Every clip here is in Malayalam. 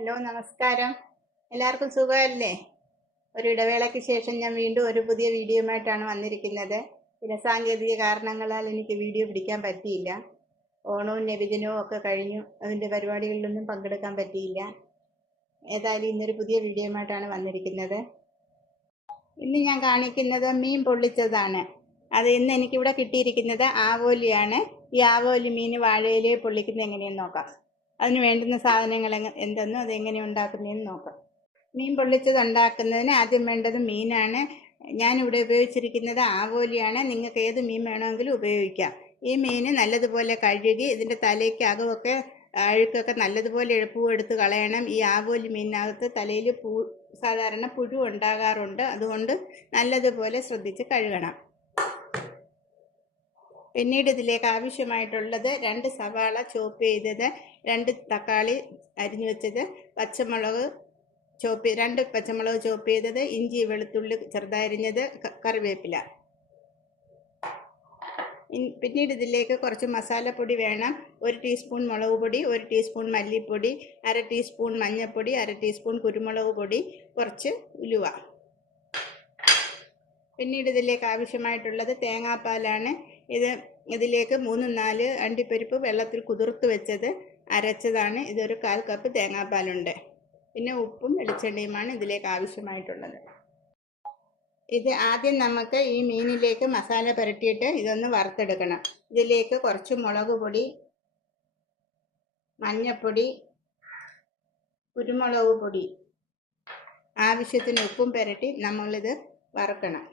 ഹലോ, നമസ്കാരം. എല്ലാവർക്കും സുഖമല്ലേ? ഒരു ഇടവേളയ്ക്ക് ശേഷം ഞാൻ വീണ്ടും ഒരു പുതിയ വീഡിയോയുമായിട്ടാണ് വന്നിരിക്കുന്നത്. ചില സാങ്കേതിക കാരണങ്ങളാൽ എനിക്ക് വീഡിയോ പിടിക്കാൻ പറ്റിയില്ല. ഓണവും നബിദിനവും ഒക്കെ കഴിഞ്ഞു, അതിൻ്റെ പരിപാടികളിലൊന്നും പങ്കെടുക്കാൻ പറ്റിയില്ല. ഏതായാലും ഇന്നൊരു പുതിയ വീഡിയോയുമായിട്ടാണ് വന്നിരിക്കുന്നത്. ഇന്ന് ഞാൻ കാണിക്കുന്നത് മീൻ പൊള്ളിച്ചതാണ്. അത് ഇന്ന് എനിക്കിവിടെ കിട്ടിയിരിക്കുന്നത് ആവോലിയാണ്. ഈ ആവോലി മീൻ വാഴയിലയിൽ പൊള്ളിക്കുന്നത് എങ്ങനെയെന്ന് നോക്കാം. അതിന് വേണ്ടുന്ന സാധനങ്ങൾ എന്തെന്നും അതെങ്ങനെ ഉണ്ടാക്കുന്നതെന്ന് നോക്കാം. മീൻ പൊള്ളിച്ചത് ഉണ്ടാക്കുന്നതിന് ആദ്യം വേണ്ടത് മീനാണ്. ഞാനിവിടെ ഉപയോഗിച്ചിരിക്കുന്നത് ആവോലിയാണ്. നിങ്ങൾക്ക് ഏത് മീൻ വേണമെങ്കിലും ഉപയോഗിക്കാം. ഈ മീൻ നല്ലതുപോലെ കഴുകി ഇതിൻ്റെ തലയ്ക്ക് അകമൊക്കെ അഴുക്കൊക്കെ നല്ലതുപോലെ എടുത്ത് കളയണം. ഈ ആവോലി മീനിനകത്ത് തലയിൽ സാധാരണ പുഴു ഉണ്ടാകാറുണ്ട്. അതുകൊണ്ട് നല്ലതുപോലെ ശ്രദ്ധിച്ച് കഴുകണം. പിന്നീട് ഇതിലേക്ക് ആവശ്യമായിട്ടുള്ളത് 2 സവാള ചോപ്പ് ചെയ്തത്, 2 തക്കാളി അരിഞ്ഞു വെച്ചത്, 2 പച്ചമുളക് ചോപ്പ് ചെയ്തത്, ഇഞ്ചി വെളുത്തുള്ളി ചെറുതരിഞ്ഞത്, കറിവേപ്പില. പിന്നീട് ഇതിലേക്ക് കുറച്ച് മസാലപ്പൊടി വേണം. 1 ടീസ്പൂൺ മുളക് പൊടി, 1 ടീസ്പൂൺ മല്ലിപ്പൊടി, 1/2 ടീസ്പൂൺ മഞ്ഞൾപ്പൊടി, 1/2 ടീസ്പൂൺ കുരുമുളക് പൊടി, കുറച്ച് ഉലുവ. പിന്നീട് ഇതിലേക്ക് ആവശ്യമായിട്ടുള്ളത് തേങ്ങാപ്പാലാണ്. ഇതിലേക്ക് 3-4 അണ്ടിപ്പരിപ്പ് വെള്ളത്തിൽ കുതിർത്ത് വെച്ചത് അരച്ചതാണ്. ഇതൊരു 1/4 കപ്പ് തേങ്ങാപ്പാലുണ്ട്. പിന്നെ ഉപ്പും വെളിച്ചെണ്ണയുമാണ് ഇതിലേക്ക് ആവശ്യമായിട്ടുള്ളത്. ഇത് ആദ്യം നമുക്ക് ഈ മീനിലേക്ക് മസാല പുരട്ടിയിട്ട് ഇതൊന്ന് വറുത്തെടുക്കണം. ഇതിലേക്ക് കുറച്ച് മുളക് പൊടി, മഞ്ഞൾപ്പൊടി, കുരുമുളക് പൊടി, ആവശ്യത്തിന് ഉപ്പും പുരട്ടി നമ്മളിത് വറുക്കണം.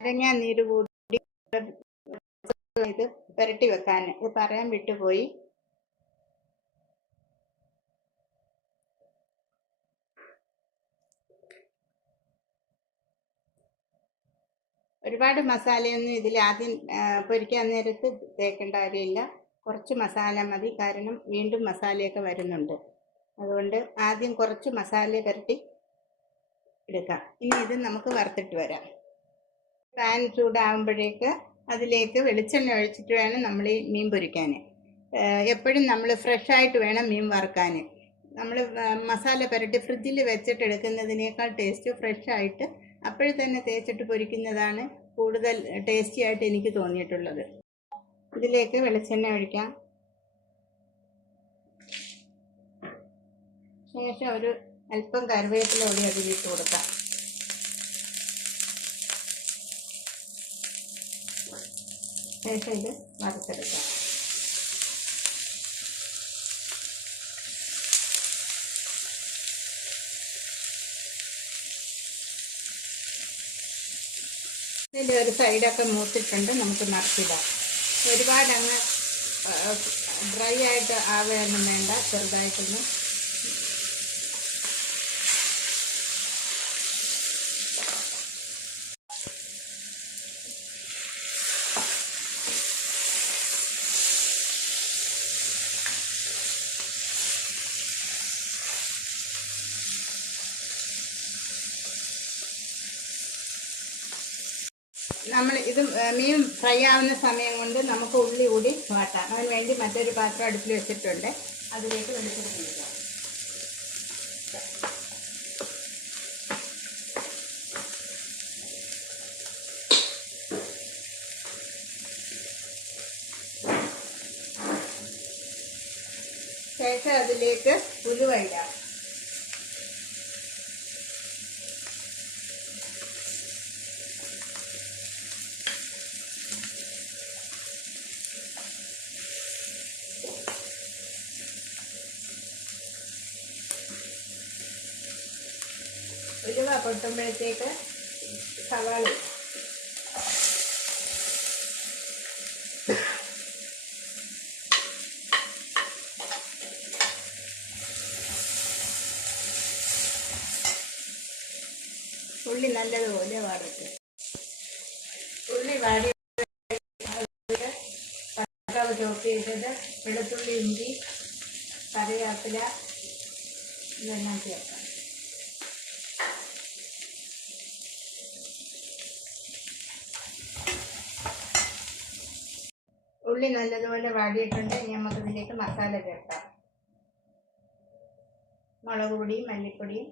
നാരങ്ങ നീര് കൂടി ഇത് പുരട്ടി വെക്കാൻ, ഇത് പറയാൻ വിട്ടുപോയി. ഒരുപാട് മസാലയൊന്നും ഇതിൽ ആദ്യം പൊരിക്കാൻ നേരത്ത് തേക്കേണ്ട കാര്യമില്ല. കുറച്ച് മസാല മതി. കാരണം വീണ്ടും മസാലയൊക്കെ വരുന്നുണ്ട്. അതുകൊണ്ട് ആദ്യം കുറച്ച് മസാല പുരട്ടി എടുക്കാം. ഇനി ഇത് നമുക്ക് വറുത്തിട്ട് വരാം. പാൻ ചൂടാകുമ്പോഴേക്ക് അതിലേക്ക് വെളിച്ചെണ്ണ ഒഴിച്ചിട്ട് വേണം നമ്മൾ ഈ മീൻ പൊരിക്കാൻ. എപ്പോഴും നമ്മൾ ഫ്രഷായിട്ട് വേണം മീൻ വറുക്കാൻ. നമ്മൾ മസാല പുരട്ടി ഫ്രിഡ്ജിൽ വെച്ചിട്ട് എടുക്കുന്നതിനേക്കാൾ ടേസ്റ്റ് ഫ്രഷായിട്ട് അപ്പോഴേ തന്നെ തേച്ചിട്ട് പൊരിക്കുന്നതാണ് കൂടുതൽ ടേസ്റ്റി ആയിട്ട് എനിക്ക് തോന്നിയിട്ടുള്ളത്. ഇതിലേക്ക് വെളിച്ചെണ്ണ ഒഴിക്കാം. ശേഷം ഒരു അല്പം കറിവേപ്പില കൂടി അതിലിട്ട് കൊടുക്കാം. ശേഷം ഇത് വറുത്തെടുക്കാം. ഇതിൻ്റെ ഒരു സൈഡൊക്കെ മൂത്തിട്ടുണ്ട്. നമുക്ക് മറച്ചിടാം. ഒരുപാട് അങ്ങ് ഡ്രൈ ആയിട്ട് ആവുകയൊന്നും വേണ്ട. ചെറുതായിട്ടൊന്ന് നമ്മൾ ഇത് മീൻ ഫ്രൈ ആവുന്ന സമയം കൊണ്ട് നമുക്ക് ഉള്ളി കൂടി വാട്ടാം. അതിന് വേണ്ടി മറ്റൊരു പാത്രം അടുപ്പിൽ വെച്ചിട്ടുണ്ട്. അതിലേക്ക് വെളിച്ചെണ്ണ ഒഴിക്കാം. ശേഷം അതിലേക്ക് ഉലുവ ഇടാം. ഉലുവ പൊട്ടുമ്പോഴത്തേക്ക് സവാള, ഉള്ളി നല്ലതുപോലെ വാടട്ടെ. ഉള്ളി വാടി പച്ചമുളക് ചോപ്പ് ചെയ്തത്, വെളുത്തുള്ളി, ഇഞ്ചി, കറിവേപ്പില ഇതെല്ലാം ചേർക്കാം. ഉള്ളി നല്ലതുപോലെ വാടിയിട്ടുണ്ട്. ഇനി നമുക്ക് ഇതിലേക്ക് മസാല ചേർക്കാം. മുളക് പൊടിയും മല്ലിപ്പൊടിയും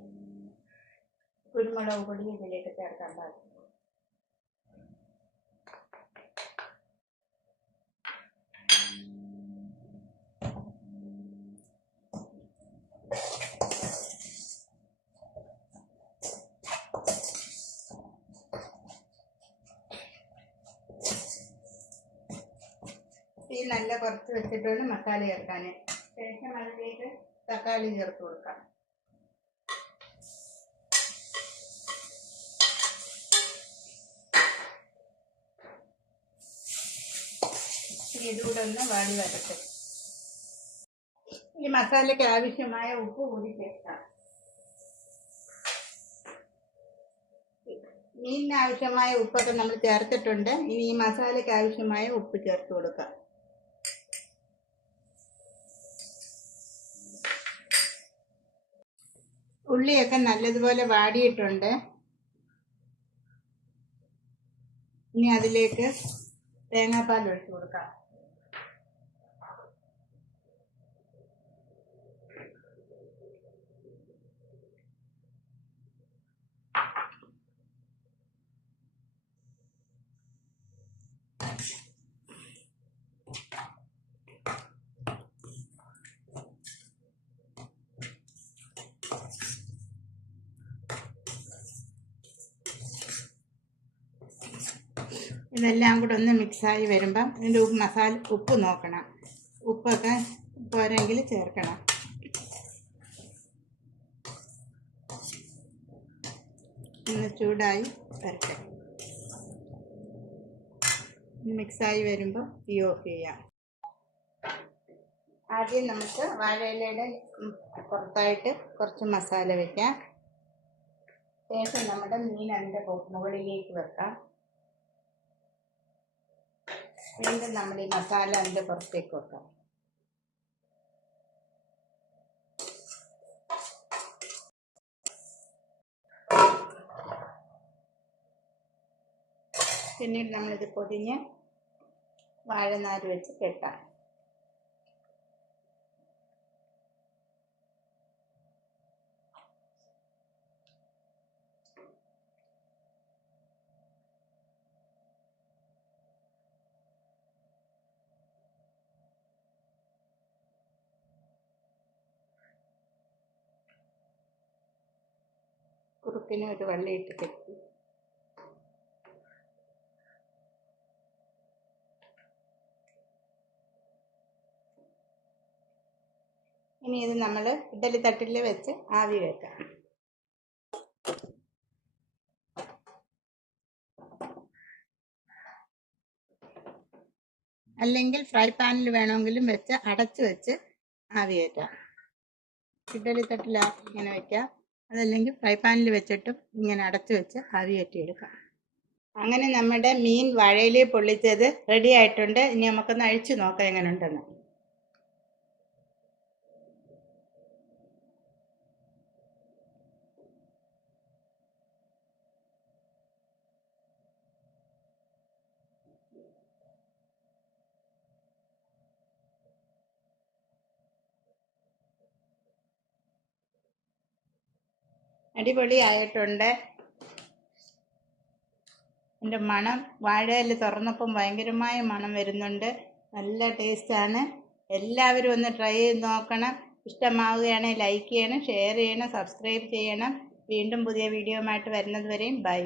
കുരുമുളക് പൊടിയും ഇതിലേക്ക് ചേർക്കാൻ പാടില്ല. തീ നല്ല കുറച്ച് വെച്ചിട്ട് വേണം മസാല ചേർക്കാൻ. ശേഷം അതിലേക്ക് തക്കാളി ചേർത്ത് കൊടുക്കാം. ഇതുകൂടെ ഒന്ന് വാടി വരട്ടെ. ഈ മസാലയ്ക്ക് ആവശ്യമായ ഉപ്പ് കൂടി ചേർക്കാം. മീനിന് ആവശ്യമായ ഉപ്പൊക്കെ നമ്മൾ ചേർത്തിട്ടുണ്ട്. ഇനി ഈ മസാലയ്ക്ക് ആവശ്യമായ ഉപ്പ് ചേർത്ത് കൊടുക്കാം. ഉള്ളിയൊക്കെ നല്ലതുപോലെ വാടിയിട്ടുണ്ട്. ഇനി അതിലേക്ക് തേങ്ങാപ്പാൽ ഒഴിച്ചു കൊടുക്കാം. ഇതെല്ലാം കൂടെ ഒന്ന് മിക്സായി വരുമ്പം ഇതിൻ്റെ ഉപ്പ് നോക്കണം. ഉപ്പൊക്കെ പോരെങ്കിൽ ചേർക്കണം. ഒന്ന് ചൂടായി വരട്ടെ. മിക്സായി വരുമ്പോൾ തീ ഓഫ് ചെയ്യാം. ആദ്യം നമുക്ക് വാഴയിലയുടെ പുറത്തായിട്ട് കുറച്ച് മസാല വയ്ക്കാം. ശേഷം നമ്മുടെ മീൻ അതിൻ്റെ മുകളിലേക്ക് വെക്കാം. വീണ്ടും നമ്മൾ ഈ മസാല അതിൻ്റെ പുറത്തേക്ക് വെക്കാം. പിന്നീട് നമ്മളിത് പൊതിഞ്ഞ് വാഴനാര് വെച്ച് കെട്ടാം. കുറുക്കിന് ഒരു വള്ളിയിട്ട് കെട്ടി ഇനി ഇത് നമ്മൾ ഇഡ്ഡലി തട്ടിൽ വെച്ച് ആവി വെക്കാം. അല്ലെങ്കിൽ ഫ്രൈ പാനിൽ വേണമെങ്കിലും വെച്ച് അടച്ചു വെച്ച് ആവി കയറ്റാം. ഇഡ്ഡലി തട്ടിൽ ഇങ്ങനെ വെക്കാം. അതല്ലെങ്കിൽ ഫ്രൈ പാനിൽ വെച്ചിട്ടും ഇങ്ങനെ അടച്ചു വെച്ച് ആവി കയറ്റിയെടുക്കാം. അങ്ങനെ നമ്മുടെ മീൻ വാഴയില പൊള്ളിച്ചത് റെഡി ആയിട്ടുണ്ട്. ഇനി നമുക്കൊന്ന് അഴിച്ചു നോക്കാം എങ്ങനെ ഉണ്ടെന്ന്. അടിപൊളിയായിട്ടുണ്ട്. എൻ്റെ മണം വാഴയില തുറന്നപ്പം ഭയങ്കരമായ മണം വരുന്നുണ്ട്. നല്ല ടേസ്റ്റാണ്. എല്ലാവരും ഒന്ന് ട്രൈ ചെയ്ത് നോക്കണം. ഇഷ്ടമാവുകയാണെങ്കിൽ ലൈക്ക് ചെയ്യണം, ഷെയർ ചെയ്യണം, സബ്സ്ക്രൈബ് ചെയ്യണം. വീണ്ടും പുതിയ വീഡിയോയുമായിട്ട് വരുന്നത് വരെയും ബൈ.